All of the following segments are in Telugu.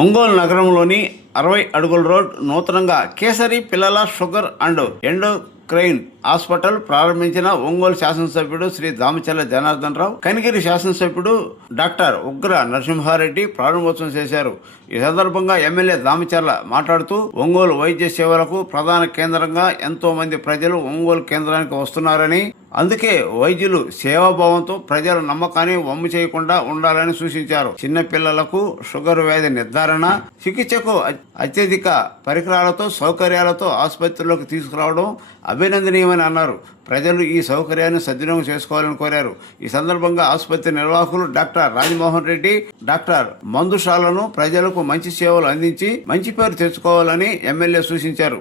ఒంగోలు నగరంలోని 60 అడుగుల రోడ్ నూతనంగా కేసరి పిల్లల షుగర్ అండ్ ఎండోక్రైన్ హాస్పిటల్ ప్రారంభించిన ఒంగోలు శాసనసభ్యుడు శ్రీ దామచర్ల జనార్దన్ రావు, కనిగిరి శాసనసభ్యుడు డాక్టర్ ఉగ్ర నరసింహారెడ్డి ప్రారంభోత్సవం చేశారు. ఈ సందర్భంగా ఎమ్మెల్యే దామచర్ల మాట్లాడుతూ ఒంగోలు వైద్య సేవలకు ప్రధాన కేంద్రంగా ఎంతో మంది ప్రజలు ఒంగోలు కేంద్రానికి వస్తున్నారని, అందుకే వైద్యులు సేవాభావంతో ప్రజల నమ్మకాన్ని వమ్ము చేయకుండా ఉండాలని సూచించారు. చిన్న పిల్లలకు షుగర్ వ్యాధి నిర్ధారణ, చికిత్సకు అత్యధిక పరికరాలతో సౌకర్యాలతో ఆసుపత్రిలోకి తీసుకురావడం అభినందనీయమని అన్నారు. ప్రజలు ఈ సౌకర్యాన్ని సద్వినియోగం చేసుకోవాలని కోరారు. ఈ సందర్భంగా ఆసుపత్రి నిర్వాహకులు డాక్టర్ రాజమోహన్ రెడ్డి, డాక్టర్ మందుషాలను ప్రజలకు మంచి సేవలు అందించి మంచి పేరు తెచ్చుకోవాలని ఎమ్మెల్యే సూచించారు.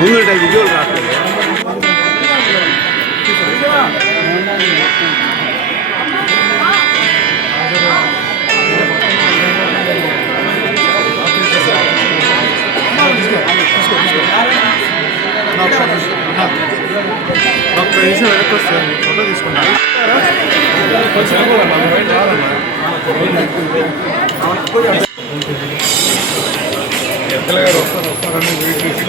ముందు విజువల్ రాలేదు. ఒక్క నిమిషం వెనక్కి వస్తుంది, ఫోటో తీసుకుంటాను. ఎక్కడ గారు వస్తారని వెయిట్ చేసి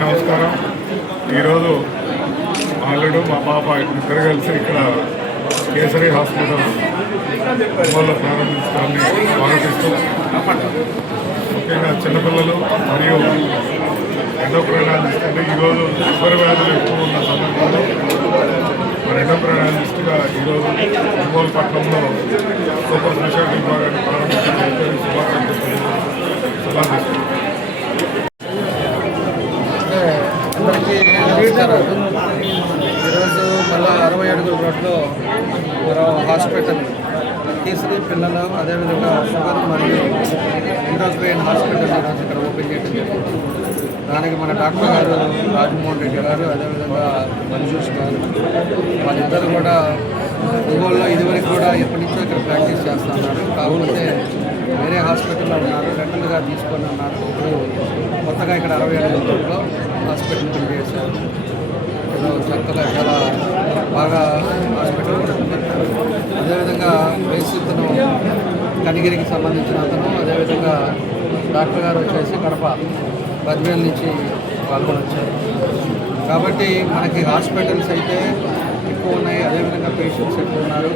నమస్కారం. ఈరోజు అల్లుడు మా పాప ఇద్దరు కలిసి ఇక్కడ కేసరి హాస్పిటల్ ఒంగోలులో ప్రారంభించడాన్ని స్వాగతిస్తూ ముఖ్యంగా చిన్నపిల్లలు మరియు ఎండోక్రైనాలజిస్ట్ అంటే ఈరోజు షుగర్ వ్యాధులు ఎక్కువ ఉన్న సందర్భంలో మరి ఎండోక్రైనాలజిస్ట్గా ఈరోజు ఒంగోలు పట్టణంలో సూపర్ స్పెషాలిటీ విభాగాన్ని ప్రారంభించడానికి శుభాకాంక్షలు. అందరికీ నమస్కారాలు. ఈరోజు మళ్ళా 60 అడుగుల రోడ్లో మరో హాస్పిటల్ కేసరి పిల్లలు అదేవిధంగా షుగర్ మరియు ఎండోక్రైన్ హాస్పిటల్ ఈరోజు ఇక్కడ ఓపెన్ చేయడం జరిగింది. దానికి మన డాక్టర్ గారు రాజమోహన్ రెడ్డి గారు అదేవిధంగా మంజూష్ గారు వాళ్ళిద్దరు కూడా ఒంగోలులో ఇదివరకు కూడా ఎప్పటి నుంచో ఇక్కడ ప్రాక్టీస్ చేస్తున్నారు. కాకపోతే వేరే హాస్పిటల్లో ఉన్నారు, రెంటల్గా తీసుకొని ఉన్నారు. ఇప్పుడు కొత్తగా ఇక్కడ 60 అడుగుల రోడ్లో హాస్పిటల్ బిల్డ్ చేశారు. ఇప్పుడు చక్కగా చాలా బాగా హాస్పిటల్ పెట్టారు. అదేవిధంగా వయసుతను కనిగిరికి సంబంధించిన అతను, అదేవిధంగా డాక్టర్ గారు వచ్చేసి కడప బద్వేల్ నుంచి పాల్గొని వచ్చారు. కాబట్టి మనకి హాస్పిటల్స్ అయితే ఎక్కువ ఉన్నాయి, అదేవిధంగా పేషెంట్స్ ఎక్కువ ఉన్నారు.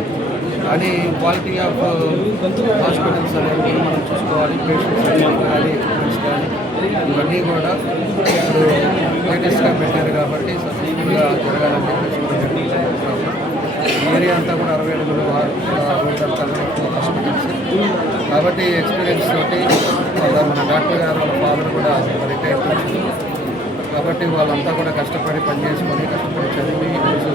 కానీ క్వాలిటీ ఆఫ్ హాస్పిటల్స్ అనేది మనం చూసుకోవాలి. పేషెంట్స్ కానీ ఎక్విప్మెంట్స్ కానీ ఇవన్నీ కూడా ఇప్పుడు లేటెస్ట్గా పెట్టారు కాబట్టి సక్సెస్ఫుల్గా జరగాలని చెప్పేసి ఏరియా అంతా కూడా 60 అడుగులు హాస్పిటల్స్ కాబట్టి ఎక్స్పీరియన్స్ తోటి మన డాక్టర్ గారు వాళ్ళ ఫాదర్ కూడా రిటైర్ కాబట్టి వాళ్ళంతా కూడా కష్టపడి పనిచేసుకొని కష్టపడి చదివి ఈరోజు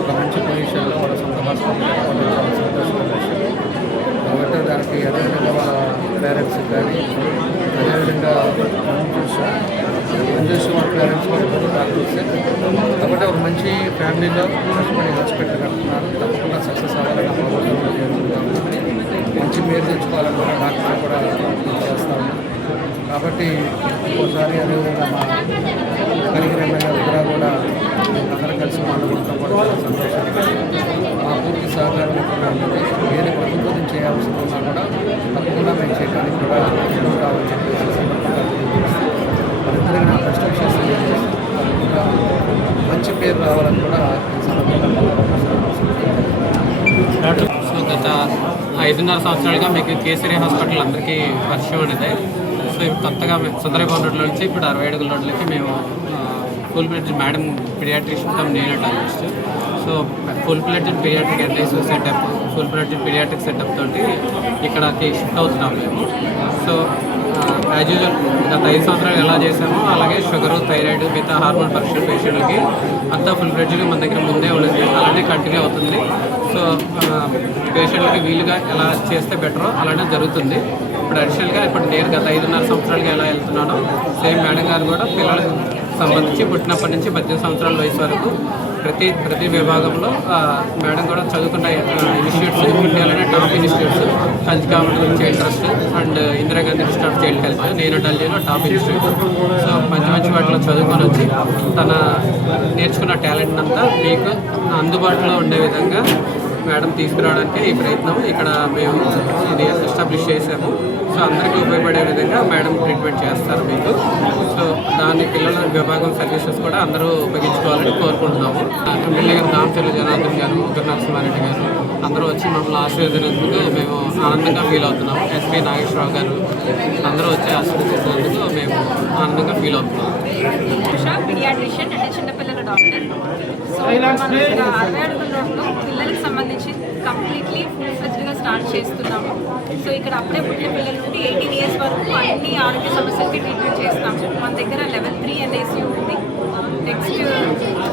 ఒక మంచి పొజిషన్లో వాళ్ళ సొంత హాస్పిటల్ పెట్టుకోవడం చాలా సంతోషమైన విషయం. కాబట్టి దానికి అదేవిధంగా వాళ్ళ పేరెంట్స్కి కానీ అదేవిధంగా మంజూష్ వాళ్ళ పేరెంట్స్ కూడా డాక్టర్సే కాబట్టి ఒక మంచి ఫ్యామిలీలో కష్టపడి హాస్పిటల్ కడుతున్నారు. తప్పకుండా సక్సెస్ అవ్వాలని ప్రభుత్వంలో చేరుకుంటాము. మంచి పేరు తెచ్చుకోవాలని కూడా డాక్టర్ కూడా చేస్తాము. కాబట్టి ఇంకోసారి అదేవిధంగా మా కలిగిన ఎమ్మెల్యే దగ్గర కూడా అందరూ కలిసి మాట్లాడుతూ కూడా చాలా సంతోషంగా మా పూర్తి సహకారం ఎక్కువగా ఉంటుంది. వేరే ప్రభుత్వం నుంచి చేయాల్సి ఉన్నా కూడా తప్పకుండా మేము చేయడానికి కూడా కావాలని చెప్పేసి వాళ్ళిద్దరికీ నా ఫస్ట్ విషయం తప్పకుండా మంచి పేరు రావాలని కూడా ఈ సందర్భంగా సో గత 5.5 సంవత్సరాలుగా మీకు కేసరి హాస్పిటల్ అందరికీ పరిచయం అనేది. సో ఇప్పుడు కొత్తగా సుందరగౌన్ రోడ్లో నుంచి ఇప్పుడు 60 అడుగుల రోడ్లకి మేము full fledged madam pediatrician cum neonatologist. So full fledged pediatric NICU setup, full fledged pediatric setup తోటి ఇక్కడికి షిఫ్ట్ అవుతున్నాం మేము. సో యాజ్ యూజువల్ గత 5 సంవత్సరాలు ఎలా చేసామో అలాగే షుగరు, థైరాయిడ్, మిగతా హార్మోన్ పరీక్షల పేషెంట్లకి అంతా ఫుల్ ప్లేటెడ్గా మన దగ్గర ముందే ఉన్నది, అలానే కంటిన్యూ అవుతుంది. సో పేషెంట్లకి వీలుగా ఎలా చేస్తే బెటరో అలానే జరుగుతుంది. ఇప్పుడు అడిషనల్గా ఇప్పుడు నేను గత 5.5 సంవత్సరాలుగా ఎలా వెళ్తున్నానో సేమ్ మేడం గారు కూడా పిల్లలకు సంబంధించి పుట్టినప్పటి నుంచి 18 సంవత్సరాల వయసు వరకు ప్రతి విభాగంలో మేడం కూడా చదువుకున్న ఇన్స్టిట్యూట్స్ ఇండియాలోనే టాప్ ఇన్స్టిట్యూట్స్ కంచికామన్ child trust and Indira Gandhi institute of child health నేనటాలజీలో టాప్ ఇన్స్టిట్యూట్. సో మంచి వాటిలో చదువుకొని వచ్చి తన నేర్చుకున్న టాలెంట్ అంతా మీకు అందుబాటులో ఉండే విధంగా మేడం తీసుకురావడానికి ఈ ప్రయత్నం ఇక్కడ మేము ఇది ఎస్టాబ్లిష్ చేసాము. సో అందరికీ ఉపయోగపడే విధంగా మేడం ట్రీట్మెంట్ చేస్తారు మీకు. సో దాని పిల్లల విభాగం సర్వీసెస్ కూడా అందరూ ఉపయోగించుకోవాలని కోరుకుంటున్నాము. ఎమ్మెల్యే గారు దామచర్ల జనార్దన్ గారు, నరసింహారెడ్డి గారు అందరూ వచ్చి మమ్మల్ని ఆశీర్వదించినందుకు మేము ఆనందంగా ఫీల్ అవుతున్నాము. ఎస్పీ నాగేశ్వరరావు గారు అందరూ వచ్చి ఆశీర్వదించినందుకు మేము ఆనందంగా ఫీల్ అవుతున్నాము. పీడియాట్రిషియన్ అంటే చిన్నపిల్లల డాక్టర్. సో మనం ఇక్కడ 60 అడుగుల రోడ్లో పిల్లలకు సంబంధించి కంప్లీట్లీ ఫుల్ ఫ్లెడ్జ్డ్గా స్టార్ట్ చేస్తున్నాము. సో ఇక్కడ అప్పుడే పుట్టిన పిల్లల నుండి 18 ఇయర్స్ వరకు అన్ని ఆరోగ్య సమస్యలకి ట్రీట్మెంట్ చేస్తాము. మన దగ్గర లెవెల్ 3 ఎన్ఐసియు ఉంది, నెక్స్ట్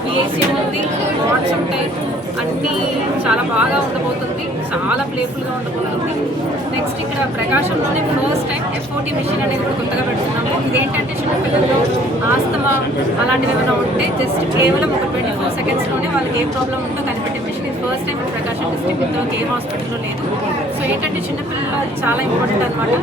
పిఐసియు ఉంది, వార్డ్స్ ఉంటాయి. అన్నీ చాలా బాగా ఉండబోతుంది, చాలా ప్లేఫుల్గా ఉండబోతుంది. నెక్స్ట్ ఇక్కడ ప్రకాశంలోనే ఫస్ట్ టైం FOT మిషన్ అనేది కూడా కొత్తగా పెడుతున్నాము. ఇదేంటంటే చిన్నపిల్లల్లో ఆస్తమా అలాంటివి ఏమైనా ఉంటే జస్ట్ కేవలం ఒక 24 సెకండ్స్లోనే వాళ్ళకి ఏ ప్రాబ్లం ఉందో కనిపెట్టే మిషన్. ఇది ఫస్ట్ టైం ప్రకాశం డిస్ట్రిక్ట్ ఇంతవరకు ఏ హాస్పిటల్లో లేదు. సో ఏంటంటే చిన్నపిల్లలు చాలా ఇంపార్టెంట్ అనమాట.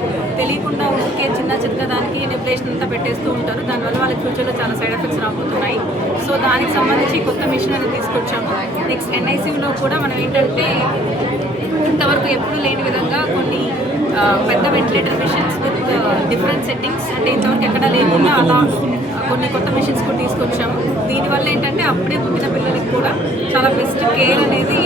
తెలియకుండా ఊరికే చిన్న దానికి నెబులైజేషన్ అంతా పెట్టేస్తూ ఉంటారు. దానివల్ల వాళ్ళకి ఫ్యూచర్లో చాలా సైడ్ ఎఫెక్ట్స్ రాబోతున్నాయి. సో దానికి సంబంధించి కొత్త మిషన్ అనేది తీసుకొచ్చాము. నెక్స్ట్ NICUలో కూడా మనం ఏంటంటే ఇంతవరకు ఎప్పుడు లేని విధంగా కొన్ని పెద్ద ventilator machines with different settings అంటే ఇంతవరకు ఎక్కడ లేకుండా అలా కొన్ని కొత్త మిషన్స్ కూడా తీసుకొచ్చాము. దీనివల్ల ఏంటంటే అప్పుడే పుట్టిన పిల్లలకి కూడా చాలా బెస్ట్ కేర్ అనేది